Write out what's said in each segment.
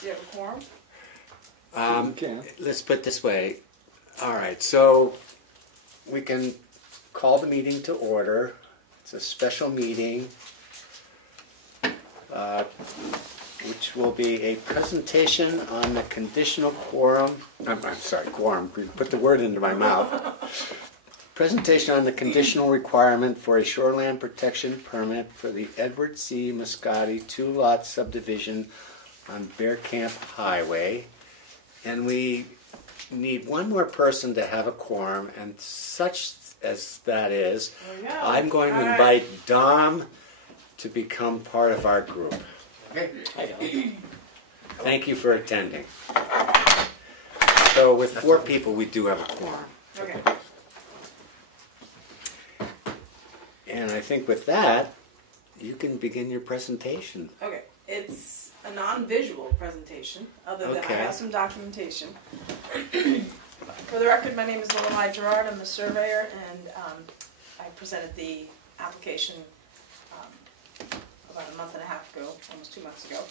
Do you have a quorum? Let's put it this way. All right, so we can call the meeting to order. It's a special meeting, which will be a presentation on the conditional quorum. I'm sorry, quorum. Put the word into my mouth. Presentation on the conditional requirement for a shoreline protection permit for the Edward C. Muscati two-lot subdivision on Bear Camp Highway. And we need one more person to have a quorum, and such as that is, I'm going to invite Dom to become part of our group. Okay. Thank you for attending. So with 4 people, we do have a quorum. Okay. And I think with that, you can begin your presentation. Okay. It's a non-visual presentation, other than I have some documentation. For the record, my name is Lorelei Gerard. I'm a surveyor, and I presented the application about a month and a half ago, almost 2 months ago.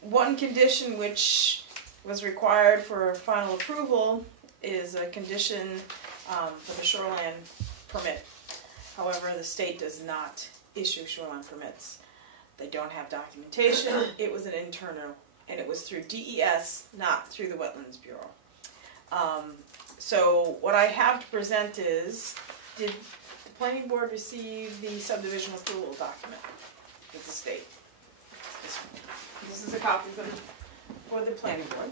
One condition which was required for final approval is a condition for the shoreline permit. However, the state does not issue shoreline permits. They don't have documentation. It was an internal, and it was through DES, not through the Wetlands Bureau. So what I have to present is, did the planning board receive the subdivision approval document with the state? This is a copy for the planning board.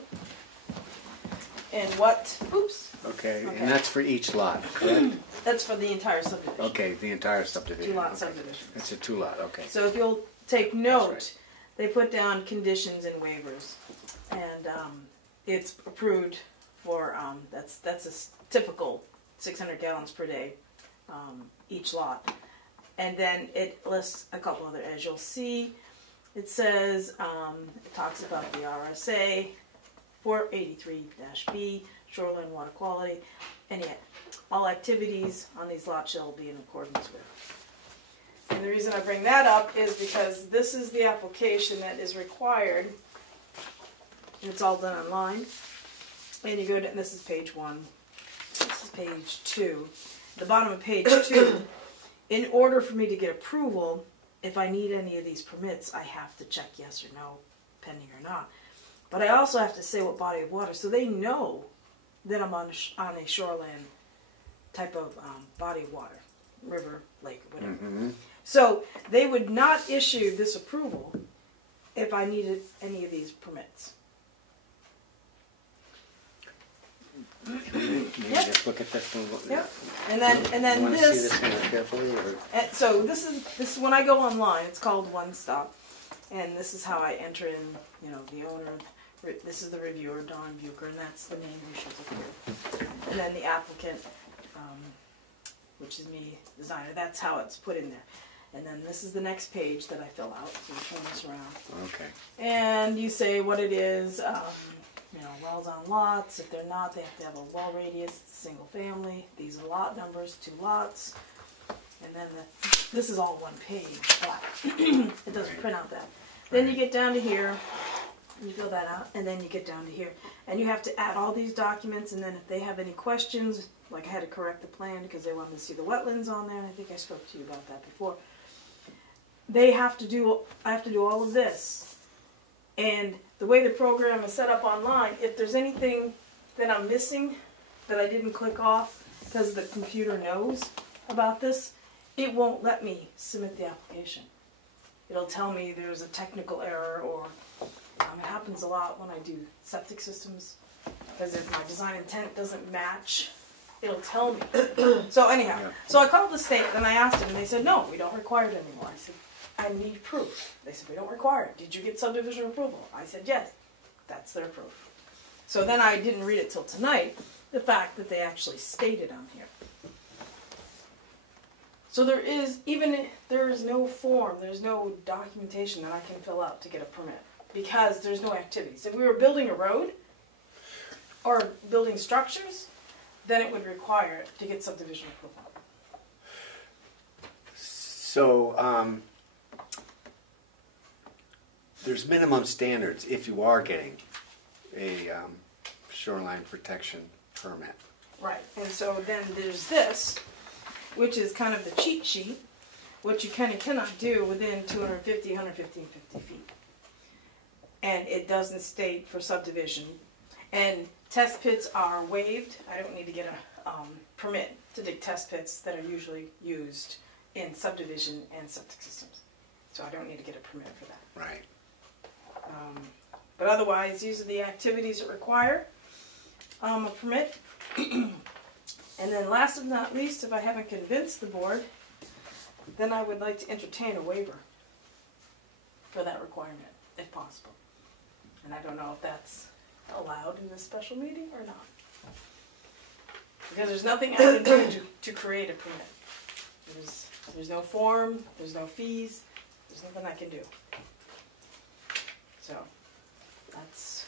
And what, oops. Okay, and that's for each lot, correct? That's for the entire subdivision. Okay, the entire subdivision. 2-lot subdivision. It's a 2-lot, okay. So if you'll take note, right. They put down conditions and waivers, and it's approved for that's a typical 600 gallons per day each lot, and then it lists a couple other. As you'll see, it says it talks about the RSA 483-B shoreline water quality, and yet all activities on these lots shall be in accordance with. And the reason I bring that up is because this is the application that is required, and it's all done online. And you go to, and this is page 1, this is page 2. At the bottom of page 2, in order for me to get approval, if I need any of these permits, I have to check yes or no, pending or not. But I also have to say what body of water, so they know that I'm on a shoreline type of body of water, river, lake, whatever. Mm-hmm. So they would not issue this approval if I needed any of these permits. Maybe just look at this one. Yep. And then you want this. To see this kind of carefully, or? So this is when I go online. It's called One Stop, and this is how I enter in. The owner. This is the reviewer, Don Bucher, and that's the name who shows up here. And then the applicant, which is me, designer. That's how it's put in there. And then this is the next page that I fill out. So you turn this around. Okay. And you say what it is. Wells on lots. If they're not, they have to have a well radius. It's a single family. These are lot numbers, 2 lots. And then this is all one page flat. It doesn't print out that. Then you get down to here. You fill that out, and then you get down to here. And you have to add all these documents, and then if they have any questions, like I had to correct the plan because they wanted to see the wetlands on there, and I think I spoke to you about that before. I have to do all of this. And the way the program is set up online, if there's anything that I'm missing that I didn't click off because the computer knows about this, it won't let me submit the application. It'll tell me there's a technical error, or it happens a lot when I do septic systems, because if my design intent doesn't match, it'll tell me. So anyhow, so I called the state and I asked them, and they said, no, we don't require it anymore. I said, I need proof. They said, we don't require it. Did you get subdivision approval? I said, yes. That's their proof. So then I didn't read it till tonight, the fact that they actually stated on here. So there is no form, there's no documentation that I can fill out to get a permit, because there's no activities. If we were building a road or building structures, then it would require it to get subdivision approval. So, there's minimum standards if you are getting a shoreline protection permit. Right, and so then there's this, which is kind of the cheat sheet, what you kind of cannot do within 250, 150, 50 feet. And it doesn't state for subdivision. And test pits are waived. I don't need to get a permit to dig test pits that are usually used in subdivision and septic systems. So I don't need to get a permit for that. Right. But otherwise, these are the activities that require a permit. And then last but not least, if I haven't convinced the board, then I would like to entertain a waiver for that requirement, if possible. And I don't know if that's allowed in this special meeting or not. Because there's nothing I can do to create a permit. There's no form, there's no fees, there's nothing I can do. So, that's...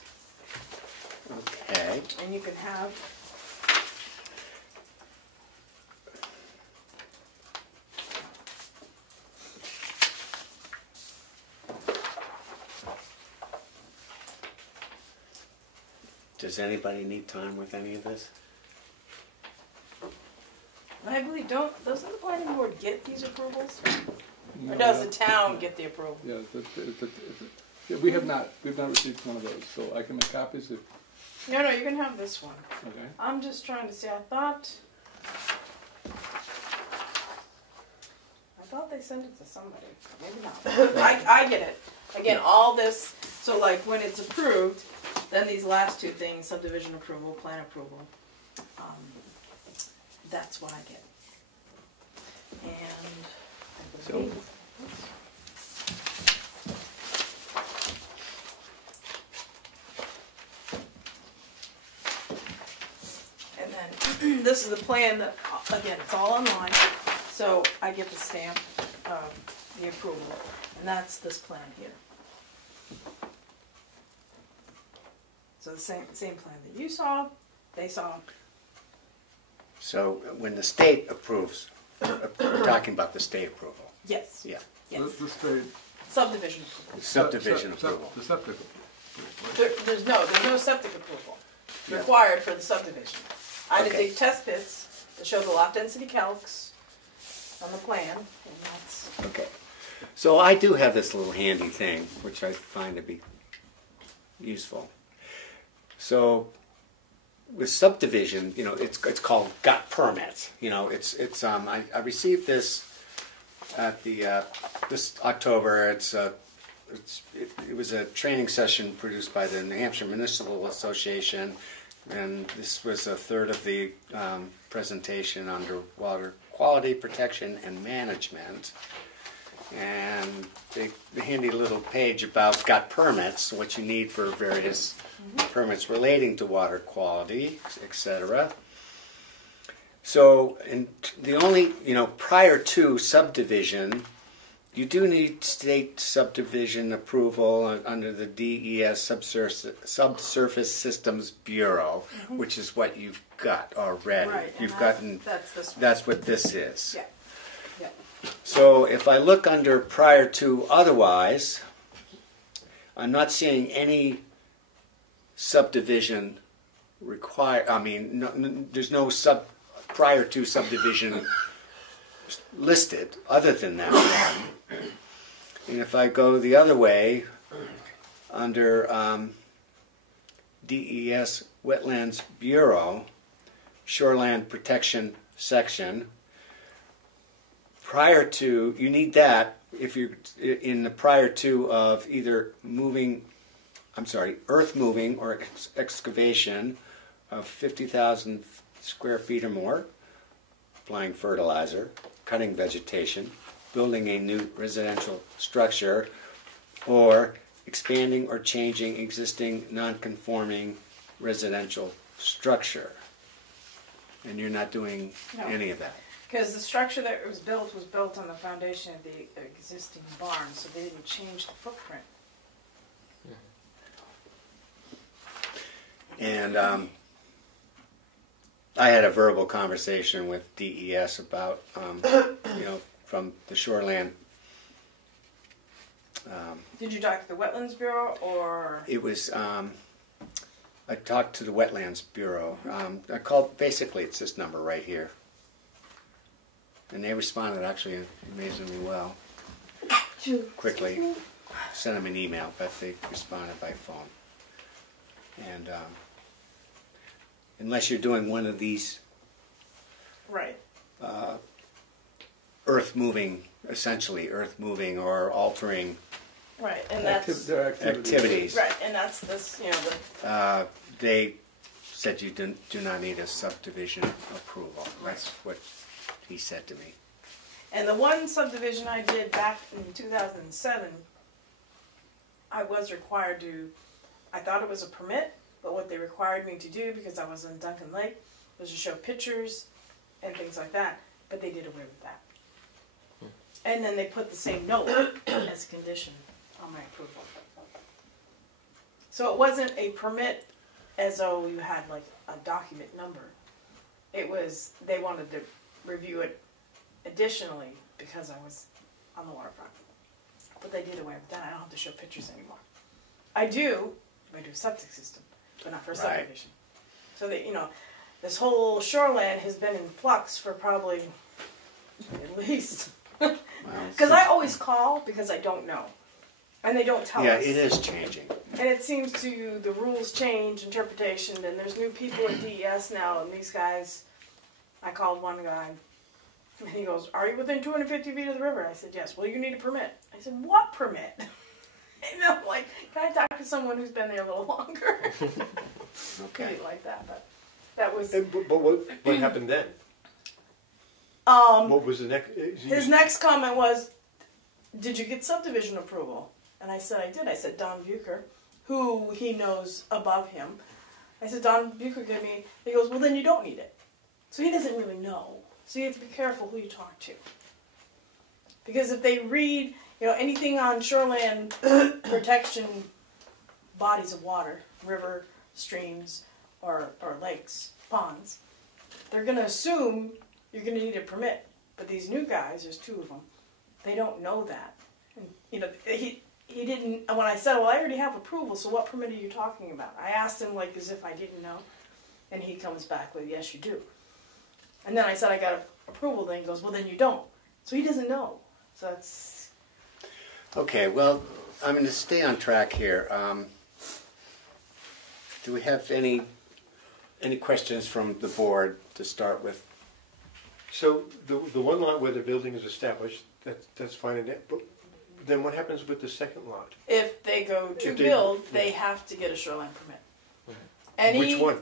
Okay. And you can have... Does anybody need time with any of this? I believe, doesn't the planning board get these approvals? No, Or does the town get the approval? Yeah, we have not received one of those, so I can make copies if, No, you can have this one. okay. I'm just trying to see, I thought they sent it to somebody, maybe not. I get it. Again, all this, so like when it's approved, then these last two things, subdivision approval, plan approval, that's what I get. And I believe, and then this is the plan that, again, it's all online, so I get the stamp of the approval, and that's this plan here. So the same plan that you saw, they saw. So when the state approves, we're talking about the state approval. Yes. Yeah. Yes. The straight. Subdivision approval. Subdivision approval. The septic approval. There's no septic approval required for the subdivision. I had to Okay. dig test pits to show the lot density calcs on the plan, and that's... Okay. So I do have this little handy thing, which I find to be useful. So with subdivision, you know, it's called got permits. You know, I received this at the this October. It was a training session produced by the New Hampshire Municipal Association, and this was a third of the presentation under water quality protection and management. And the handy little page about got permits, what you need for various permits relating to water quality, etc. So, the only, prior to subdivision, you do need state subdivision approval under the DES Subsurface Systems Bureau, which is what you've got already. Right, You've gotten. That's this one. That's what this is. Yeah. Yeah. So if I look under prior to otherwise, I'm not seeing any subdivision required. I mean, there's no prior to subdivision listed other than that one. And if I go the other way, under DES Wetlands Bureau, Shoreland Protection Section, prior to, you need that if you're in the prior to of either earth moving or excavation of 50,000 square feet or more, applying fertilizer, cutting vegetation, building a new residential structure, or expanding or changing existing non-conforming residential structure. And you're not doing any of that. Because the structure that was built on the foundation of the existing barn, so they didn't change the footprint. And I had a verbal conversation with DES about, from the shoreland Did you talk to the Wetlands Bureau or? It was, I talked to the Wetlands Bureau. I called, basically it's this number right here. And they responded actually amazingly well. Quickly. Sent them an email, but they responded by phone. And unless you're doing one of these Right. earth moving, essentially earth moving or altering Right, and that's Their activities, right, and that's this, you know, they said you do not need a subdivision approval. That's what he said to me. and the one subdivision I did back in 2007, I was required to. I thought it was a permit, but what they required me to do because I was in Duncan Lake was to show pictures and things like that. But they did away with that, and then they put the same note as a condition on my approval. So it wasn't a permit as though you had like a document number. It was, they wanted to review it additionally because I was on the waterfront. But they did away with that. I don't have to show pictures anymore. I do a septic system, but not for a subdivision. So that, you know, this whole shoreland has been in flux for probably at least, because I always call because I don't know. And they don't tell us. Yeah, it is changing. And it seems to, the rules change, interpretation, and there's new people at DES now, and these guys, I called one guy, and he goes, "Are you within 250 feet of the river?" I said, "Yes." "Well, you need a permit." I said, "What permit?" And I'm like, can I talk to someone who's been there a little longer? Okay. I didn't like that, but that was... But what happened then? Um, What was the next? his next comment was, "Did you get subdivision approval?" And I said, "I did." I said, "Don Bucher, who he knows above him." I said, "Don Bucher gave me," he goes, "Well, then you don't need it." So he doesn't really know. So you have to be careful who you talk to. Because if they read, you know, anything on shoreline protection, bodies of water, river, streams, or lakes, ponds, they're going to assume you're going to need a permit. But these new guys, there's two of them, they don't know that. And, you know, he didn't, when I said, "Well, I already have approval, so what permit are you talking about?" I asked him like as if I didn't know. And he comes back with, "Yes, you do." And then I said, "I got approval." Then he goes, "Well, then you don't." So he doesn't know. So that's... Okay, well, I'm going to stay on track here. Do we have any questions from the board to start with? So the one lot where the building is established, that's fine. But then what happens with the second lot? If they go to If they- build, yeah. they have to get a shoreline permit. Which one?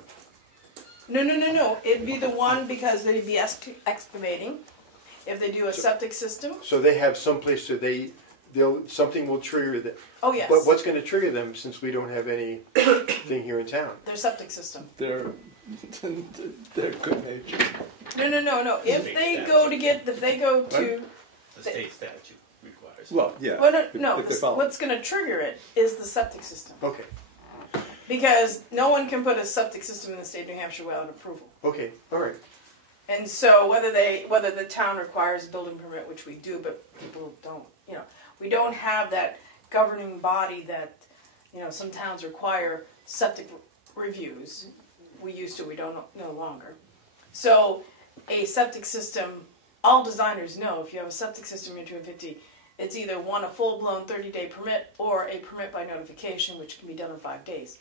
No. It'd be the one because they'd be excavating. If they do a septic system. So they have some place so something will trigger that. Oh, yes. But what's going to trigger them since we don't have anything here in town? Their septic system. They're good natured. No. If they go to get, if they go to... The state statute requires. Well, yeah. Well, no. If they follow. What's going to trigger it is the septic system. Okay. Because no one can put a septic system in the state of New Hampshire without approval. Okay. All right. And so whether the town requires a building permit, which we do, but people don't, you know, we don't have that governing body that, you know, some towns require septic reviews. We used to, we don't no longer. So a septic system, all designers know if you have a septic system in 250, it's either a full-blown 30-day permit or a permit by notification, which can be done in 5 days.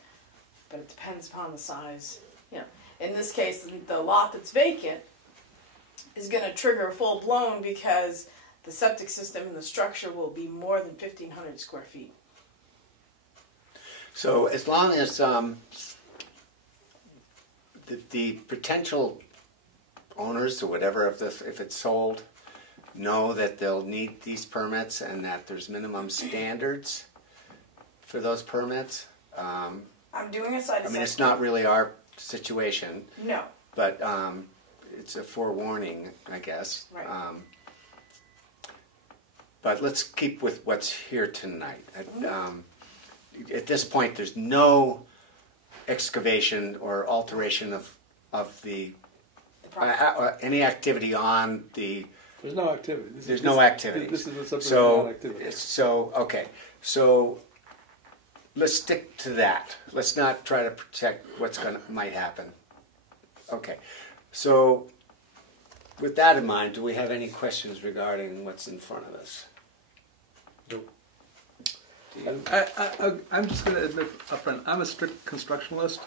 But it depends upon the size. You know, in this case, the lot that's vacant is going to trigger full-blown because the septic system and the structure will be more than 1,500 square feet. So as long as the potential owners or whatever, if it's sold, know that they'll need these permits and that there's minimum standards for those permits. I'm doing a site assessment. I mean, it's not really our situation. No. But it's a forewarning, I guess. Right. But let's keep with what's here tonight. At this point, there's no excavation or alteration of the any activity on the There's no activity. There's no activity. This is a subdivision activity. Okay. So let's stick to that. Let's not try to protect might happen. Okay. So with that in mind, do we have any questions regarding what's in front of us? Nope. I'm just going to admit up front, I'm a strict constructionalist,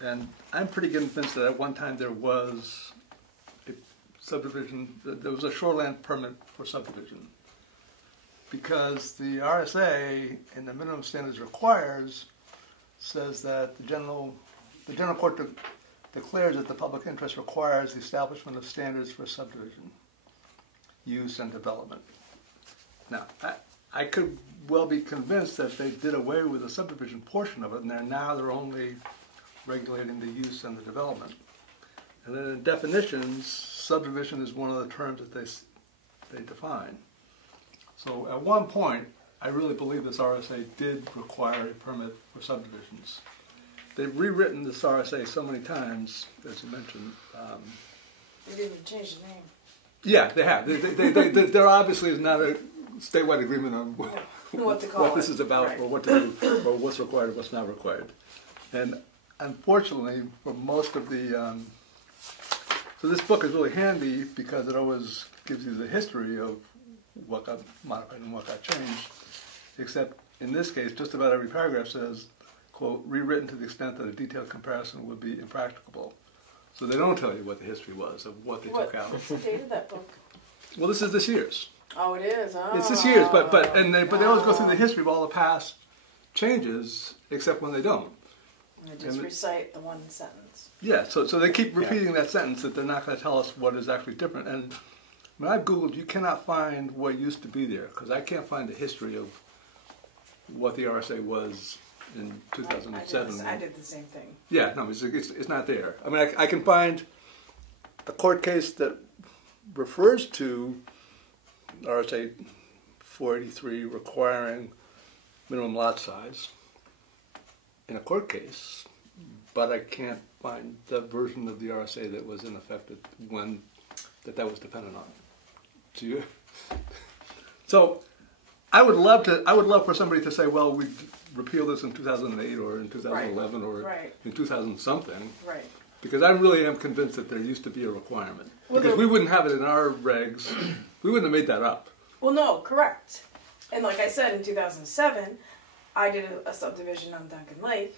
and I'm pretty convinced that at one time there was a subdivision, there was a shoreland permit for subdivision. Because the RSA in the minimum standards requires, says that the general court declares that the public interest requires the establishment of standards for subdivision, use, and development. Now, I could well be convinced that they did away with the subdivision portion of it, and they're only regulating the use and the development. And then in definitions, subdivision is one of the terms that they define. So at one point, I really believe this RSA did require a permit for subdivisions. They've rewritten this RSA so many times, as you mentioned. They didn't change the name. Yeah, they have. There obviously is not a statewide agreement on What to call what this it. is about, Right. or what to do, or what's required and what's not required. And unfortunately, for most of the, so this book is really handy because it always gives you the history of what got modified and what got changed, except in this case, just about every paragraph says, quote, rewritten to the extent that a detailed comparison would be impracticable. So they don't tell you what the history was of what they took out. What's the date of that book? Well, this is this year's. Oh, it is. Oh. It's this year's, but they always go through the history of all the past changes, except when they don't. And they just recite the one sentence. Yeah, so they keep repeating that sentence that they're not going to tell us what is actually different. And when I've Googled, you cannot find what used to be there, because I can't find the history of what the RSA was in 2007. I did the same thing. Yeah, no, it's not there. I mean, I can find a court case that refers to RSA 483 requiring minimum lot size in a court case, but I can't find the version of the RSA that was in effect when that was dependent on. So I would love for somebody to say, well, we repealed this in 2008 or in 2011 or in 2000 something. Right. Because I really am convinced that there used to be a requirement. Well, because we wouldn't have it in our regs. We wouldn't have made that up. Well, no, correct. And like I said, in 2007, I did a subdivision on Duncan Lake,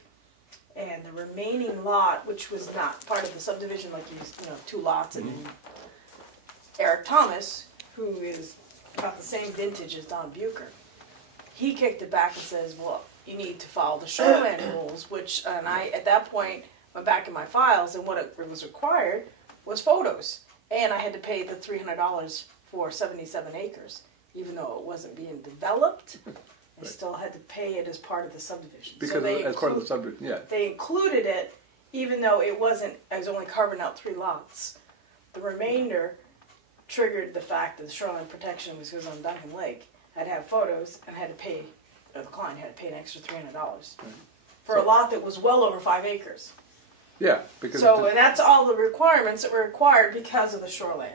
and the remaining lot, which was not part of the subdivision, like you know, 2 lots, and then Eric Thomas, who is about the same vintage as Don Bucher, he kicked it back and says, well, you need to follow the shoreline rules, which, and I, at that point, went back in my files, and what it was required was photos. And I had to pay the $300 for 77 acres. Even though it wasn't being developed, I still had to pay it as part of the subdivision. Because as part of the subdivision, yeah. They included it, even though it wasn't, I was only carving out 3 lots. The remainder triggered the fact that the shoreline protection was on Duncan Lake. I'd have photos and had to pay, the client had to pay an extra $300 for a lot that was well over 5 acres. Yeah, because and that's all the requirements that were required because of the shoreline.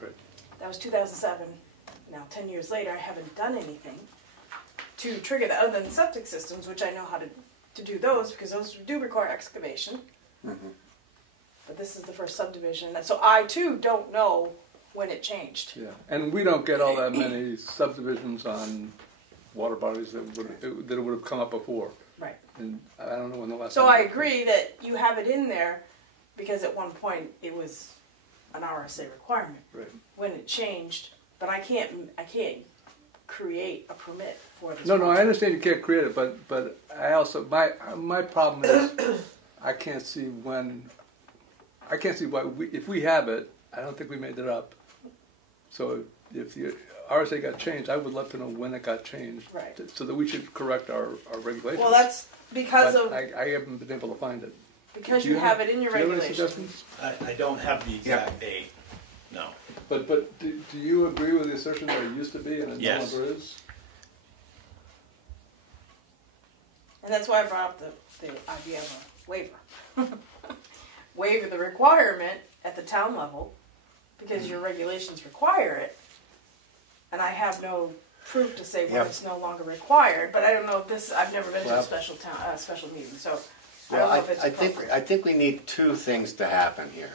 Right. That was 2007. Now, 10 years later, I haven't done anything to trigger that other than septic systems, which I know how to do those because those do require excavation. But this is the first subdivision, so I too don't know when it changed. Yeah, and we don't get all that many subdivisions on water bodies that it would have come up before. Right. And I don't know when the last. So I agree that you have it in there because at one point it was an RSA requirement. Right. When it changed, but I can't create a permit for this. No, I understand you can't create it, but I also my problem is I can't see why if we have it, I don't think we made it up. So if the RSA got changed, I would love to know when it got changed, right? So that we should correct our regulations. Well, that's because but I haven't been able to find it. Because you have it in your regulations. Do you have any suggestions? I don't have the exact date. No. But do you agree with the assertion that it used to be and it no longer is? And that's why I brought up the idea of a waiver. Waiver the requirement at the town level, because your regulations require it, and I have no proof to say when it's no longer required. But I don't know if this. I've never been to a special meeting, so I don't know if it's appropriate. I think we need two things to happen here.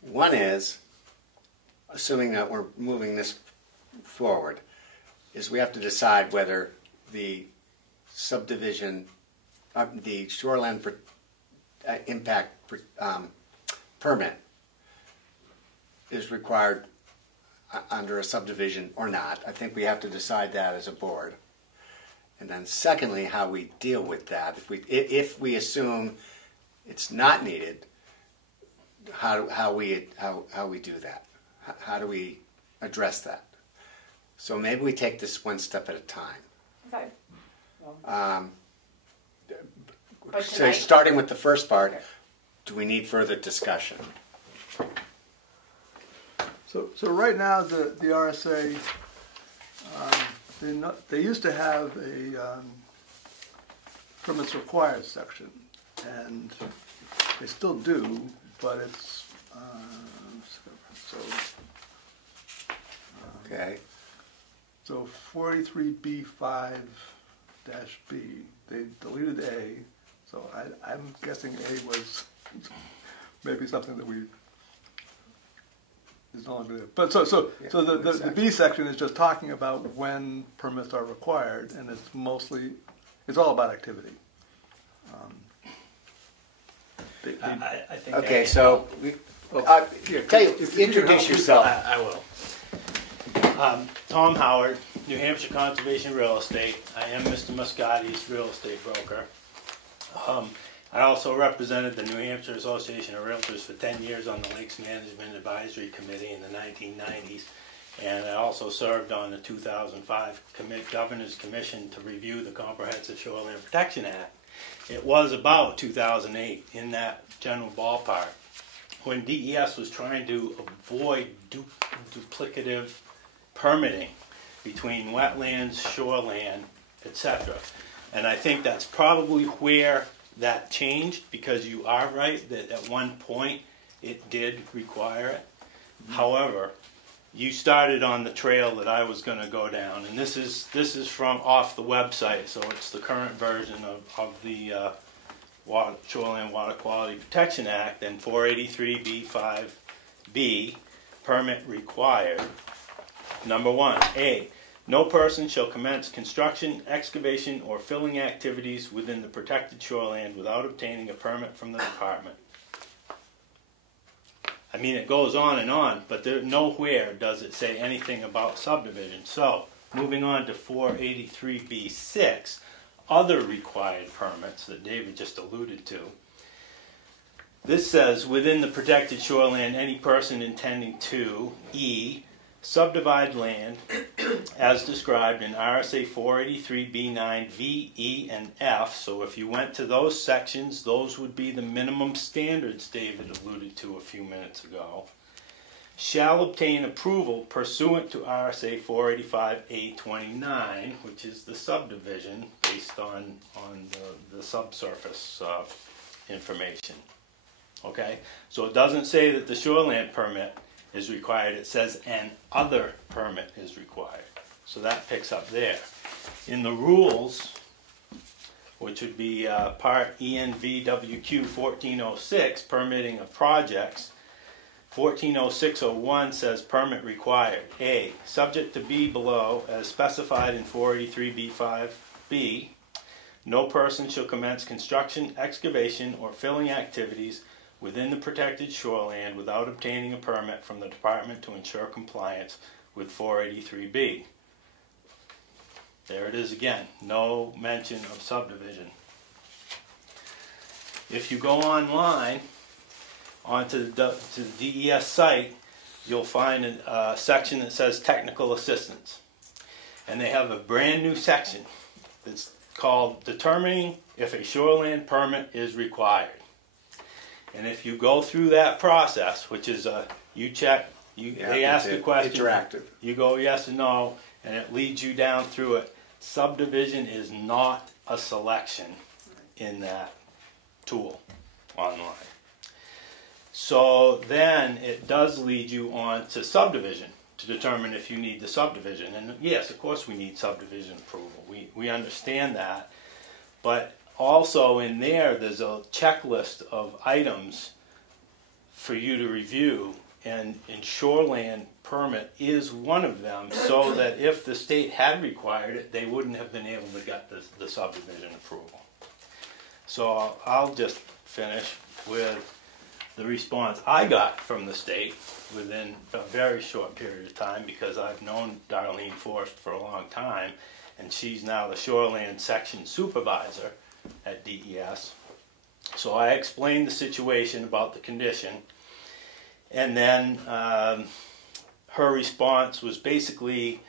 One is, assuming that we're moving this forward, is we have to decide whether the subdivision, the shoreline impact permit is required under a subdivision or not. I think we have to decide that as a board. And then secondly, how we deal with that. If we assume it's not needed, how we do that? How do we address that? So maybe we take this one step at a time. Okay. So starting with the first part, do we need further discussion? So right now the RSA, they used to have a permits required section, and they still do, but it's Okay. So 483B5-B, they deleted A, so I'm guessing A was maybe something that is no longer there. But so the B section is just talking about when permits are required, and it's all about activity. I think. Okay, so introduce yourself. I will. Tom Howard, New Hampshire Conservation Real Estate. I am Mr. Muscati's real estate broker. I also represented the New Hampshire Association of Realtors for 10 years on the Lakes Management Advisory Committee in the 1990s, and I also served on the 2005 Governor's Commission to review the Comprehensive Shoreline Protection Act. It was about 2008, in that general ballpark, when DES was trying to avoid duplicative permitting between wetlands, shoreland, etc. And I think that's probably where that changed, because you are right that at one point it did require it. However, you started on the trail that I was going to go down, and this is from off the website, so it's the current version of the Shoreline Water Quality Protection Act, and 483B5B, permit required. Number 1, A, no person shall commence construction, excavation, or filling activities within the protected shoreland without obtaining a permit from the department. I mean, it goes on, but nowhere does it say anything about subdivision. So, moving on to 483B6, other required permits that David just alluded to. This says, within the protected shoreland, any person intending to, E, subdivide land as described in RSA 483B9 V, E, and F. So if you went to those sections, those would be the minimum standards David alluded to a few minutes ago. Shall obtain approval pursuant to RSA 485A29, which is the subdivision based on the subsurface information. Okay, so it doesn't say that the shoreland permit is required, it says an other permit is required. So that picks up there. In the rules, which would be part ENVWQ 1406, permitting of projects, 140601 says permit required. A, subject to B below as specified in 483B5B, no person shall commence construction, excavation, or filling activities within the protected shoreland without obtaining a permit from the department to ensure compliance with 483B. There it is again, no mention of subdivision. If you go online, onto the DES site, you'll find a section that says technical assistance. And they have a brand new section that's called determining if a shoreland permit is required. And if you go through that process, which is you check, they ask a question, interactive. You go yes and no, and it leads you down through it. Subdivision is not a selection in that tool online. So then it does lead you on to subdivision to determine if you need the subdivision. And yes, of course we need subdivision approval. We understand that. But also in there's a checklist of items for you to review, and shoreland permit is one of them, so that if the state had required it, they wouldn't have been able to get the subdivision approval. So I'll just finish with the response I got from the state within a very short period of time, because I've known Darlene Forrest for a long time, and she's now the shoreland section supervisor at DES. So I explained the situation about the condition, and then her response was basically,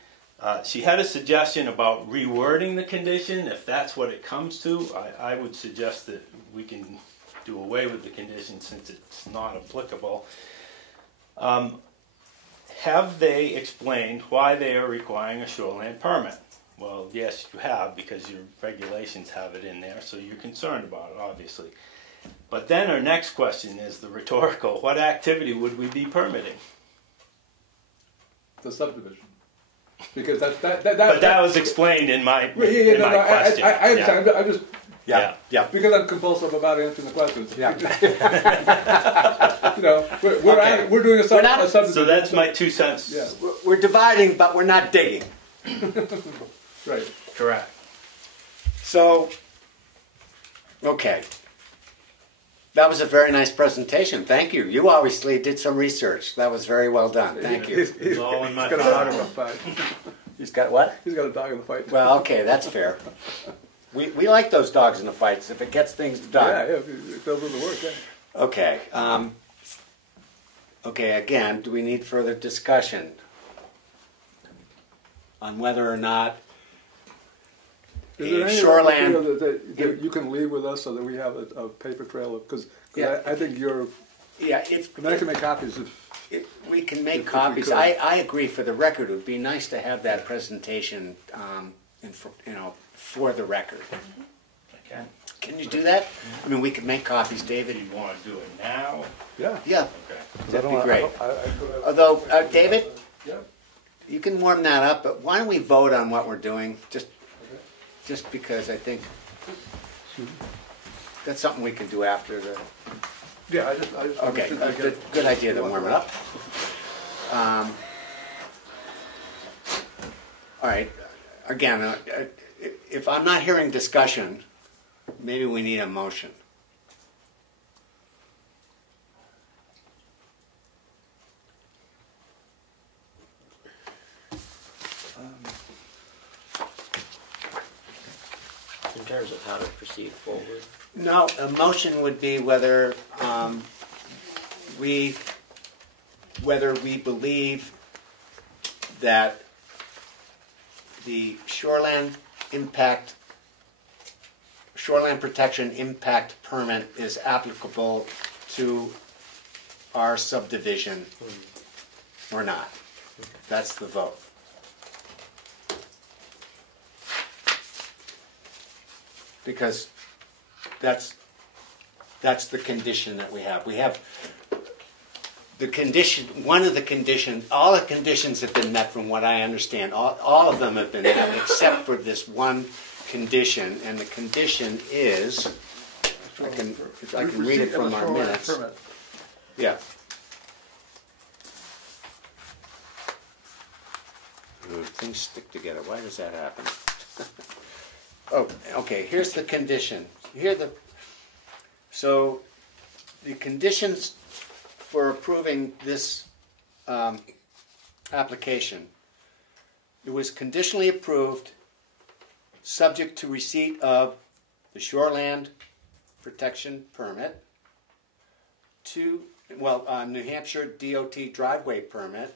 she had a suggestion about rewording the condition. If that's what it comes to, I would suggest that we can do away with the condition since it's not applicable. Have they explained why they are requiring a shoreline permit? Well, yes, you have, because your regulations have it in there, so you're concerned about it, obviously. But then our next question is the rhetorical: what activity would we be permitting? The subdivision. Because but that was explained in my question. I understand. Yeah. I'm just Yeah. because I'm compulsive about answering the questions. Yeah. You know, we're doing a subdivision. So that's my 2 cents. Yeah. We're dividing, but we're not digging. Right. Correct. So, okay. That was a very nice presentation. Thank you. You obviously did some research. That was very well done. Thank you. It's all in my He's got a dog in the fight. He's got what? He's got a dog in the fight. Well, okay, that's fair. We like those dogs in the fights if it gets things done. Yeah, it does the work. Yeah. Okay. Okay, again, do we need further discussion on whether or not Is there any shoreland that you can leave with us so that we have a paper trail? Because Yeah. I think you're. yeah, I mean, I can make copies if. we can make If we copies. could. I agree. For the record, it would be nice to have that presentation, for the record. Okay. Can you do that? I mean, we could make copies, David. You want to do it now? Yeah. Yeah, Okay. that'd be great. I Although, David, yeah. you can warm that up. But why don't we vote on what we're doing? Just because I think that's something we can do after the. Yeah. I just Okay, good idea to warm it up. All right. Again, if I'm not hearing discussion, maybe we need a motion. In terms of how to proceed forward. No, a motion would be whether we believe that the shoreland protection impact permit is applicable to our subdivision or not. That's the vote. Because that's the condition that we have. We have the condition, one of the conditions, all the conditions have been met from what I understand. All of them have been met except for this one condition, and the condition is, I can read it from our minutes. Permit. Yeah. Things stick together. Why does that happen? Oh, okay. Here's the condition. So the conditions for approving this application. It was conditionally approved, subject to receipt of the shoreland protection permit, New Hampshire DOT driveway permit,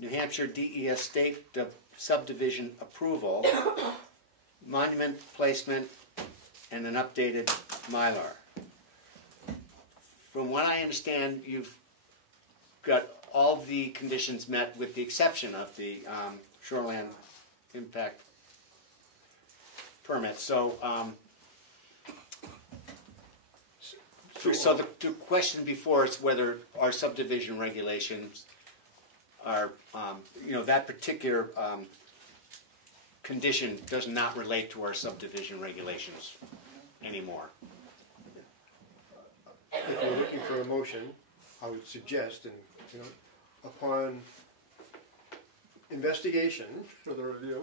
New Hampshire DES state subdivision approval, monument placement, and an updated Mylar. From what I understand, you've got all the conditions met with the exception of the shoreland impact permit. So So the question before is whether our subdivision regulations are, that particular condition does not relate to our subdivision regulations anymore. If you're looking for a motion, I would suggest, and upon investigation for the review,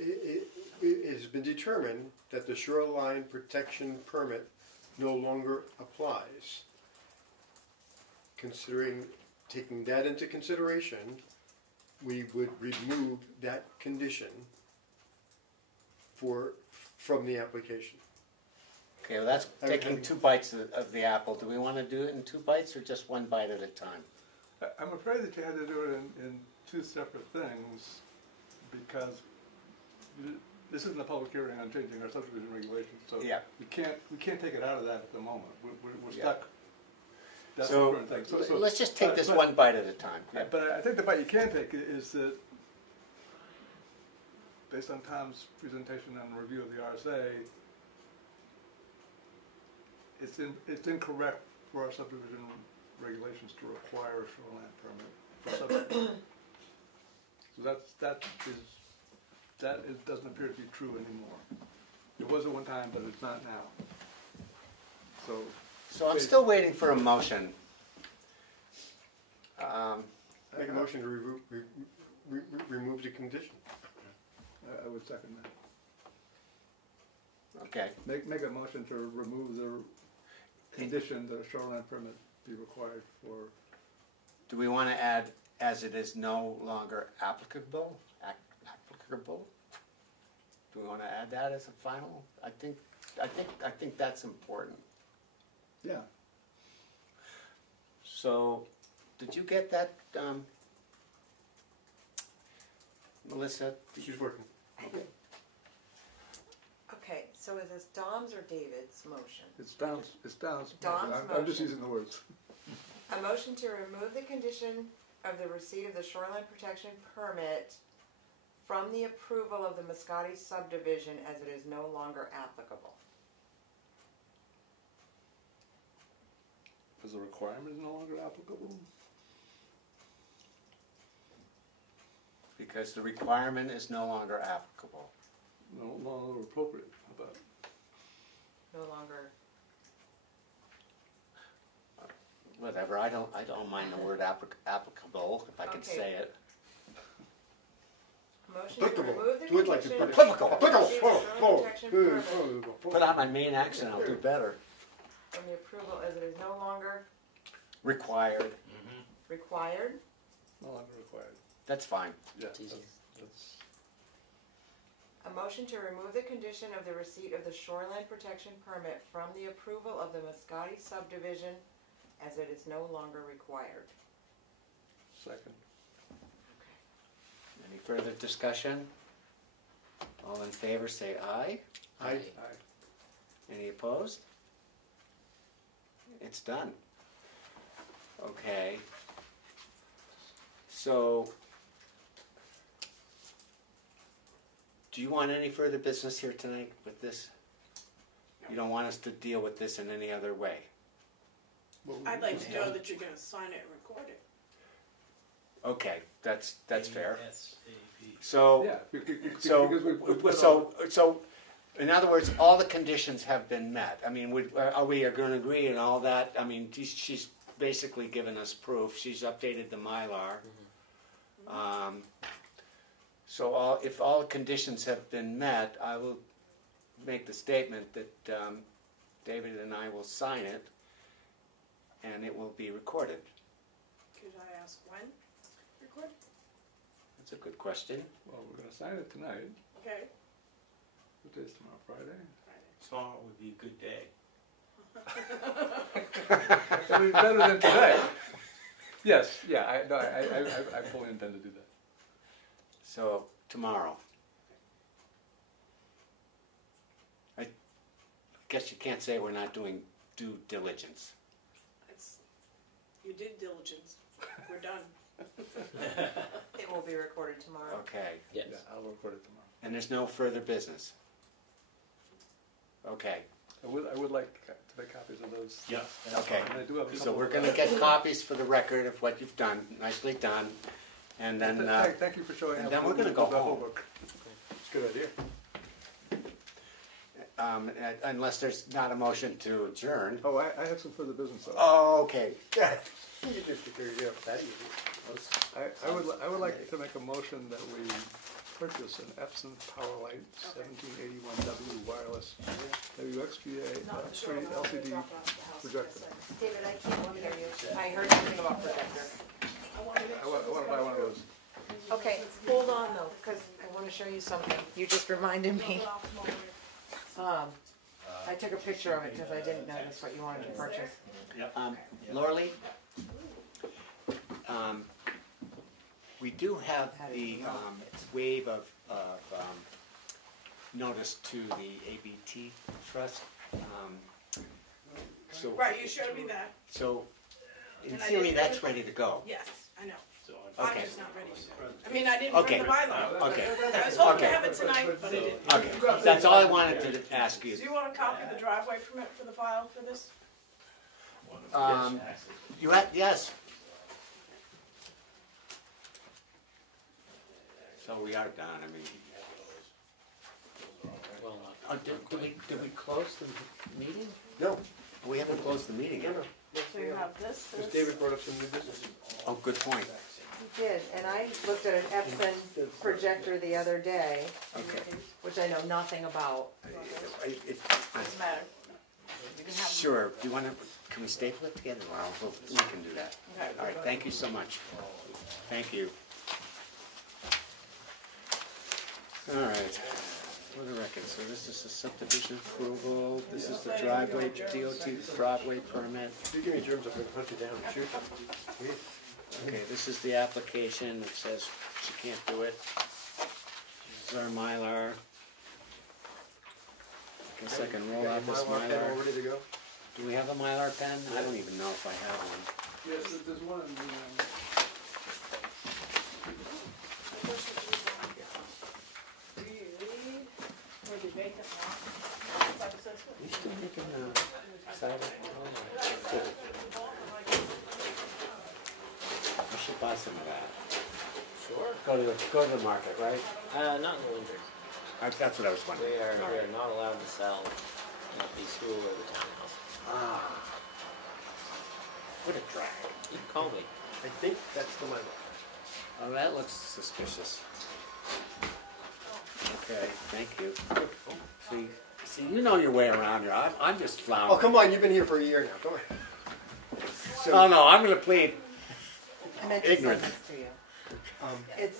it has been determined that the shoreline protection permit no longer applies. Taking that into consideration, we would remove that condition from the application. Okay, well that's taking 2 bites of the apple. Do we want to do it in 2 bites or just 1 bite at a time? I'm afraid that you had to do it in 2 separate things, because this isn't a public hearing on changing our subdivision regulations, so yeah. we can't take it out of that at the moment. We're Yeah. stuck. That's So, the current thing. So let's just take this 1 bite at a time. Yeah. But I think the bite you can take is that, based on Tom's presentation and review of the RSA, it's incorrect for our subdivision regulations to require a shoreline permit for subdivision. So that doesn't appear to be true anymore. It was at one time, but it's not now. So I'm still waiting for a motion. Make a motion to remove the condition. I would second that. Okay. Make a motion to remove the condition that a shoreline permit be required for. Do we want to add, as it is no longer applicable? Applicable? Do we want to add that as a final? I think that's important. Yeah. So, did you get that, Melissa? She's working. Okay, so is this Dom's or David's motion? It's Don's. Dom's I'm just motion. using the words. A motion to remove the condition of the receipt of the shoreline protection permit from the approval of the Moscati subdivision as it is no longer applicable. Because the requirement is no longer applicable? Because the requirement is no longer applicable. No longer appropriate. How about it? No longer. Whatever. I don't mind the word applicable if I can Okay. say it. Motion to remove the Do it like condition the Applicable. of the receipt of the shoreline protection permit Put on my main accent, I'll do better. from the approval as it is no longer Required. required. No longer required. That's fine. Yeah. It's easy. That's A motion to remove the condition of the receipt of the shoreline protection permit from the approval of the Moscati subdivision as it is no longer required. second. Any further discussion? All in favor say aye. Aye. Aye. Any opposed? It's done. Okay. So, do you want any further business here tonight with this? You don't want us to deal with this in any other way? I'd like to know that you're going to sign it and record it. Okay, that's fair. ASAP. So, Yeah. Because so, in other words, all the conditions have been met. I mean, are we going to agree on all that? I mean, she's basically given us proof. She's updated the Mylar. So if all the conditions have been met, I will make the statement that David and I will sign it, and it will be recorded. Could I ask when? Record? That's a good question. Well, we're going to sign it tonight. Okay. What day is tomorrow? Friday? Tomorrow would be a good day. It'll be better than today. Yes, yeah, I fully intend to do that. So, tomorrow. I guess you can't say we're not doing due diligence. You did diligence. We're done. It will be recorded tomorrow. Okay. Yes. Yeah, I'll record it tomorrow. And there's no further business? Okay. I would like to make copies of those. Yeah. Okay, And I do have a so couple we're of- gonna get copies for the record of what you've done, nicely done, and then, Thank you for showing and up. then we're gonna go We'll home. homework. It's a good idea. Unless there's not a motion to adjourn. Oh, I have some further business though. Oh, okay. You just figure it out that easy. I would like to make a motion that we purchase an Epson Powerlight 1781W wireless WXGA LCD projector. David, I can't hear you. I heard something about projector. I want to buy one of those. Okay, hold on though, because I want to show you something. You just reminded me. I took a picture of it because I didn't notice what you wanted to purchase. Lorley, we do have the wave of notice to the ABT Trust. So, Right, you showed me that. so in And I theory, didn't that's really- ready to go. Yes, I know. So I'm Okay. just not ready. I mean, I didn't Okay. bring the bylaw. Okay, I was hoping to Okay. have it tonight, but I didn't. okay, that's all I wanted to ask Do you. you want a copy of the driveway permit for the file for this? You had, yes. So we are done, I mean, Well, did we close the meeting? No, We haven't closed the meeting yet. So you have this, because this. David brought up some new business. Oh, good point. You did, and I looked at an Epson projector the other day, Okay. which I know nothing about. Doesn't matter. You can have them. Sure, do you want to, can we staple it together? Well, we can do that. Okay. All right, thank you so much. Thank you. All right, for the record, so this is the subdivision approval, this is the driveway, DOT driveway permit. If you give me germs, I'm gonna hunt you down and shoot you. Okay, this is the application that says she can't do it. This is our Mylar. I guess I can roll out this Mylar pen all Mylar. ready to go? Do we have a Mylar pen? I don't even know if I have one. Yes, there's one in the, For the vacant lot. Like it says. We still making sidewalk? I should buy some of that. sure. Go to the market, right? Not in the winter. That's what I was wondering. We are Sorry. not allowed to sell at the school or the townhouse. Ah. What a drag. You can call me. I think that's the Mylar. Oh, that looks suspicious. Okay, thank you. See, you know your way around here. I'm just Oh, floundering. come on, you've been here for a year now, come on. So, Oh no, I'm gonna plead. I meant to send Ignorant. this to you. um, It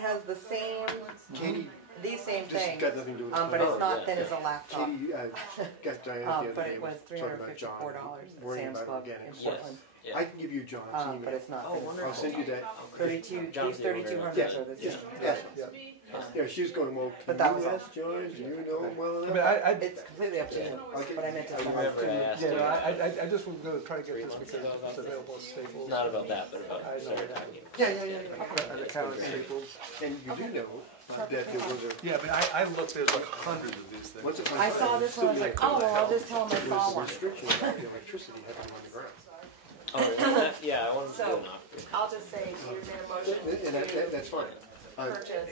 has the same, Katie, these same this has things, got nothing to do with. but it's Oh, not yeah, thin as a yeah. laptop. Katie, got Diane the other But day, it was talking about John, $354 at worrying Sam's about Club organic in stuff. Portland. Yeah. I can give you John's But email. it's not thin. I'll send you that. 32, John's these the owner. 3200 Yeah, are the yeah, same. yeah. Yeah, she was going, well, But can that you was all. ask John, do you know him well I mean, enough? It's completely up to you, but I meant to I send remember I it. asked yeah, you, I just was gonna try to get 3 this months because ago about it's available at Staples. not about that, but about I know certain that. time. Yeah. At the counter at Staples. And you do know that there was a, Yeah, I mean, I looked, there's like hundreds of these things. what's it? I saw this one, I was like, oh, well, I'll just tell him I There saw was a one. restriction about the electricity having on the ground. Oh, yeah, I wanted to So- do an off. I'll just say, you made a motion And that's fine. purchase.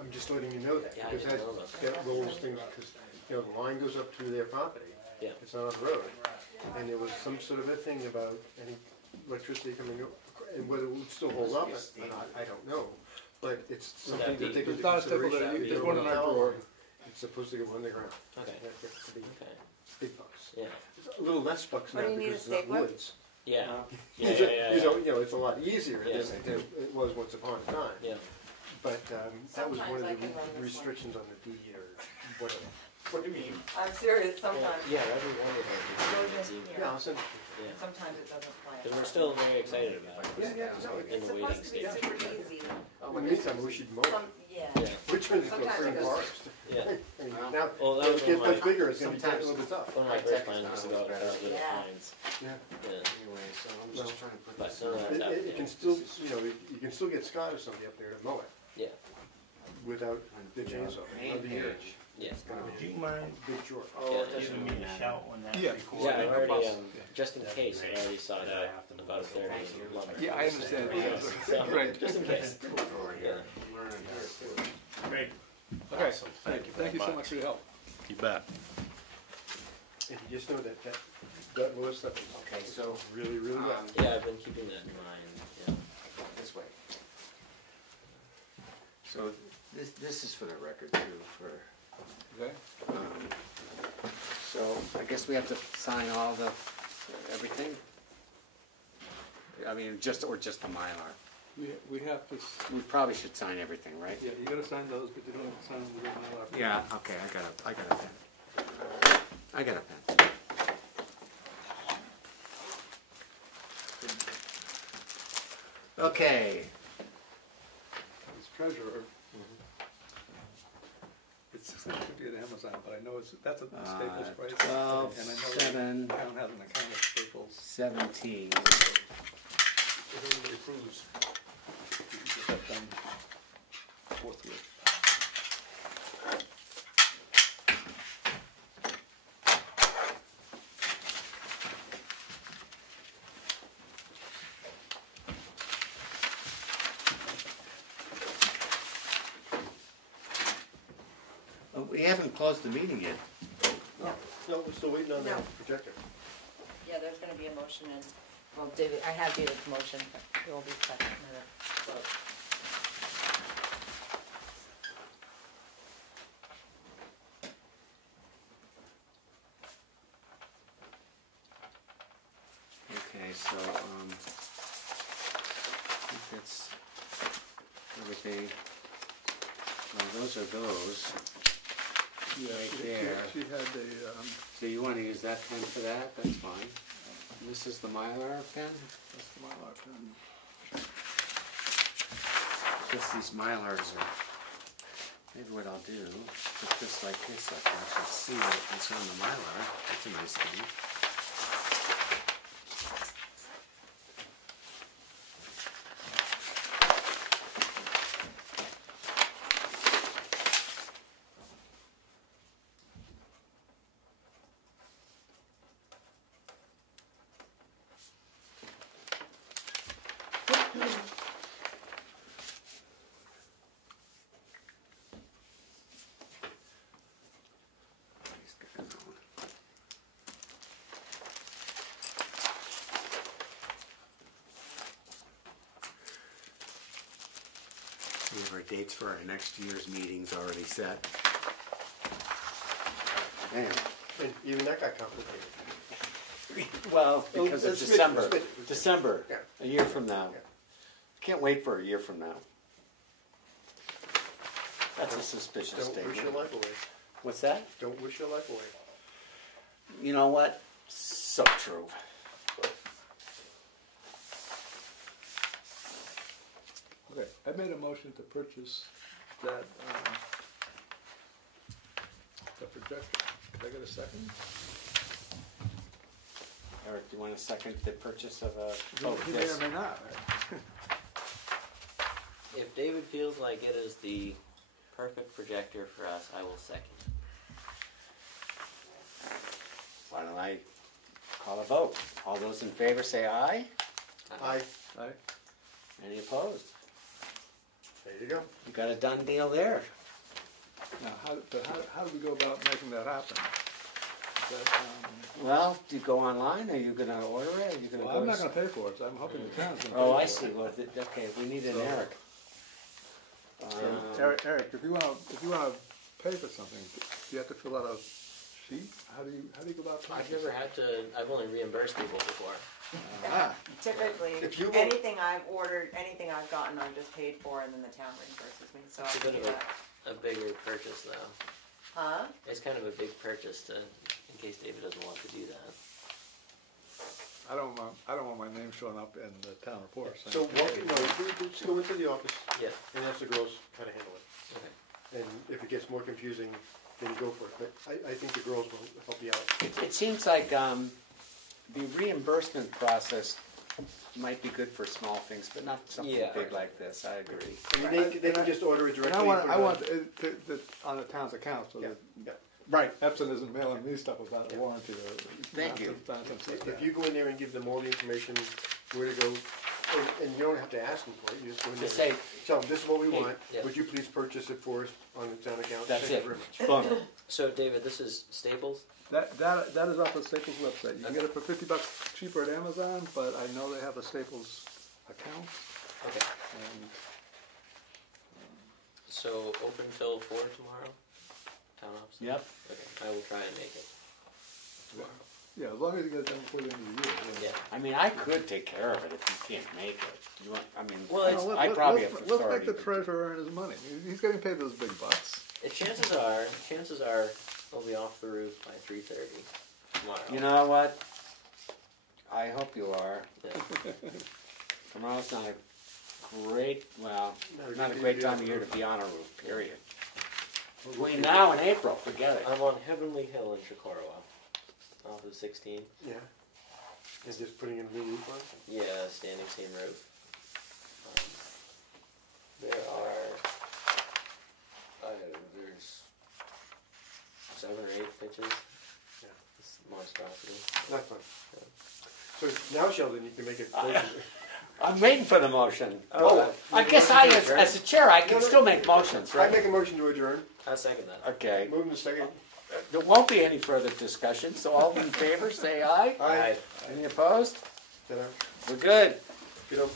I'm just letting you know that, Yeah, I because didn't know about that rolls things, because, you know, the line goes up through their property. Yeah. It's not on the road. And there was some sort of a thing about any electricity coming up, and whether it would still hold up or not, I don't know. But it's something to take It's into not a staple consideration. that there's They're one on in our power, drawer. it's supposed to go underground. Okay, That gets to be okay, big bucks. yeah, It's a little less bucks What now do you need, because a it's not stapler? woods. yeah, Uh, yeah, It's yeah, a- yeah, You know, it's a lot easier Yes. than it was once upon a time. yeah. But that was one of Sometimes I the can run this one. restrictions on the deed or whatever. What do you mean? I'm serious, sometimes. Yeah, every one of them is easy. Yeah, I'll send it to you. Yeah, Sometimes it doesn't play. because we're still very excited about it. Yeah, no, In It's the waiting supposed to be stage. super easy. In the meantime, we should mow it. Yeah. Yeah, Richmond's got Sometimes free it goes- forest. yeah. I mean, now, Well, that as was it gets one of much my, bigger, it's gonna be a little bit tough. one of my first plans was to go out there with the Yeah. pines. Yeah. Yeah, Anyway, so I'm Well, just trying to put but this none of on. that's It can happening. still, you know, you can still get Scott or somebody up there to mow it. Yeah, without the chainsaw, another year. Yeah. Would you mind Big short. giving me a shout when that's Yeah. recorded? Yeah, I already, Plus- just in case, I already sought out about a third of your lumber. Yeah, I understand. So, Right. just in case. Yeah. Great. Okay, thank you. Thank you so much for your help. You bet. And you just know that little stuff is Okay, so really, really well. Yeah, I've been keeping that in mind, yeah. this way. So this is for the record too. For Okay? so I guess we have to sign all the everything. I mean, just the Mylar. We have to, We probably should sign everything, right? yeah, you gotta sign those, but you don't have to sign the original. Yeah. Okay. I got a pen. I got a pen. Okay. As treasurer, it's should be at Amazon, but I know that's a Staples price. 12, And I know 7, the town has an account at Staples. 17. If everybody approves, you can get that done forthwith. We haven't closed the meeting yet. No, we're still waiting on the No. projector. Yeah, there's gonna be a motion and, well, David, I have David's motion, but it will be second minute. Okay, so I think that's everything. Well, those are those. Yeah, Right she- there. She had a, So you want to use that pen for that? That's fine. This is the Mylar pen. that's the Mylar pen. Guess these Mylars are. Maybe what I'll do, put this like this, I can actually see what's on the Mylar. That's a nice thing. These guys on. We have our dates for our next year's meetings already set. Man. And even that got complicated. Well, because of It's December. it's December, Yeah. a year from now. Yeah. Can't wait for a year from now. That's a suspicious Don't wish your statement. life away. What's that? Don't wish your life away. You know what? So true. Okay, I made a motion to purchase that, the projector. Did I get a second? Eric, do you want to second the purchase of a? He may or may not. If David feels like it is the perfect projector for us, I will second. Why don't I call a vote? All those in favor say aye. Aye. Aye. Any opposed? There you go. You got a done deal there. Now, how do we go about making that happen? Is that, Well, do you go online? Are you going to order it? Are you going to well, go? I'm not gonna pay for it, so I'm hoping the town's gonna pay Oh, for I it. see. Well, okay, we need an So- Eric. Eric, if you wanna pay for something, do you have to fill out a sheet? How do you go about paying? I've never had to, I've only reimbursed people before. Typically, If you go- anything I've ordered, anything I've gotten, I've just paid for, and then the town reimburses me, so I It's a can bit do of that. a bigger purchase though. Huh? It's kind of a big purchase to, in case David doesn't want to do that. I don't want my name showing up in the town report. saying- So walk, just go into the office Yeah, and ask the girls how to handle it. okay. And if it gets more confusing, then you go for it. But I think the girls will help you out. It seems like the reimbursement process might be good for small things, but not something Yeah. big like this. I agree. I mean, they can just order it And directly. I want it on the town's account, so Yeah, that yeah. Right. Epson isn't mailing me stuff without a warranty or. Thank you. nonsense like If that. you go in there and give them all the information, where to go, and you don't have to ask them for it, you just go in there. Just say, and tell them, this is what we Hey, want, yeah. would you please purchase it for us on the town account? That's Thank it. you very much. boom. So David, this is Staples? That is off the Staples website. You can get it for $50 cheaper at Amazon, but I know they have a Staples account. Okay. And So open till 4 tomorrow? Town office? Yep. Okay, I will try and make it tomorrow. yeah, as long as you get it done before the end of the year. Yeah. I mean, I could take care of it if you can't make it. You want, I mean, Well, it's- I probably have let's authority. make the treasurer earn his money. He's getting paid those big bucks. Chances are we'll be off the roof by 3:30 tomorrow. You know what? I hope you are. Yeah. Tomorrow's not a great, well, not a great time of year to be on a roof, period. Between now and April, forget it. I'm on Heavenly Hill in Chicorowa, off of 16. Yeah. And just putting in a new roof on it? Yeah, standing seam roof. There's 7 or 8 pitches. Yeah. It's monstrosity. Not fun. So now, Sheldon, you can make it. I'm waiting for the motion. Oh, I guess as a chair, I can still make motions, I right? make a motion to adjourn. I second that. Okay. Move in a second. There won't be any further discussion, so all in favor, say aye. Aye. Any opposed? Then We're good. get up.